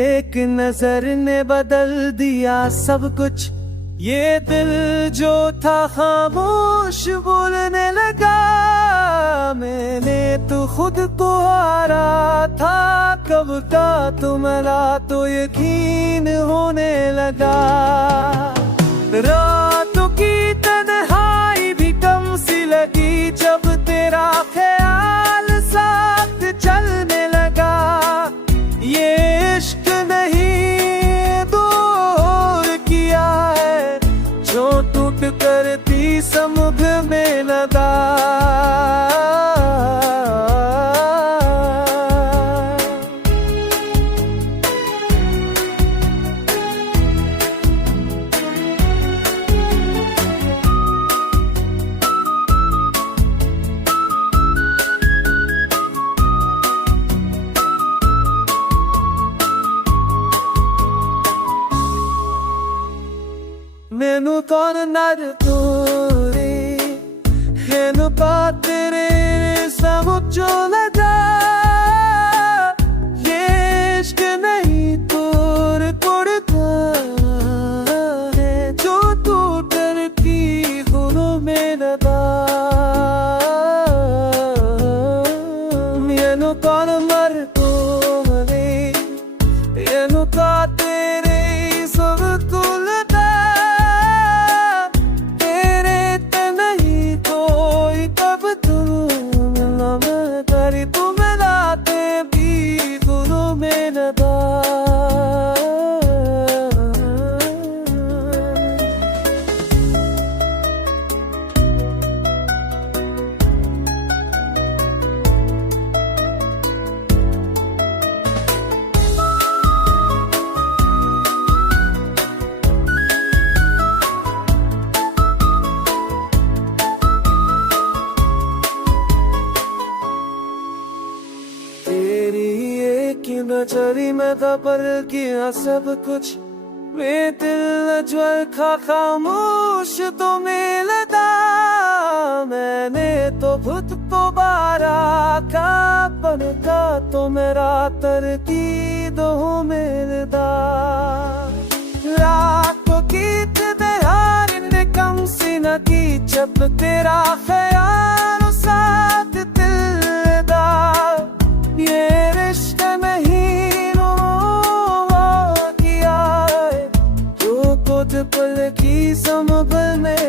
एक नजर ने बदल दिया सब कुछ, ये दिल जो था खामोश बोलने लगा। मैंने तो खुद को हारा था कब का, तो मिला तो यकीन होने लगा। रातों की तन्हाई भी कम सी लगी जब तेरा ख्याल साथ चलने लगा। ये इश्क नहीं दूर किया है जो टूट कर भी समुद्र में लगा। मैनू कौन नर तूरी हैनु पातेरे समुचो लगा। ये इश्क नहीं तोर कुड़ता है जो तू डरती गुनों में लगा। मैनू कौन मर तूरी हैनु पातेरे सब तू नजरी में दबल किया सब कुछ, मैं दिल ज्वल खा खामोश तो मिलता। मैंने तो खुद तो बारा का बनता, तो मेरा तरकीद हो मिलता। रातों की तिहार ने कम सी न की जब तेरा ख्याल साथ दिलदा। ये रिश्ता नहीं पल की संभल में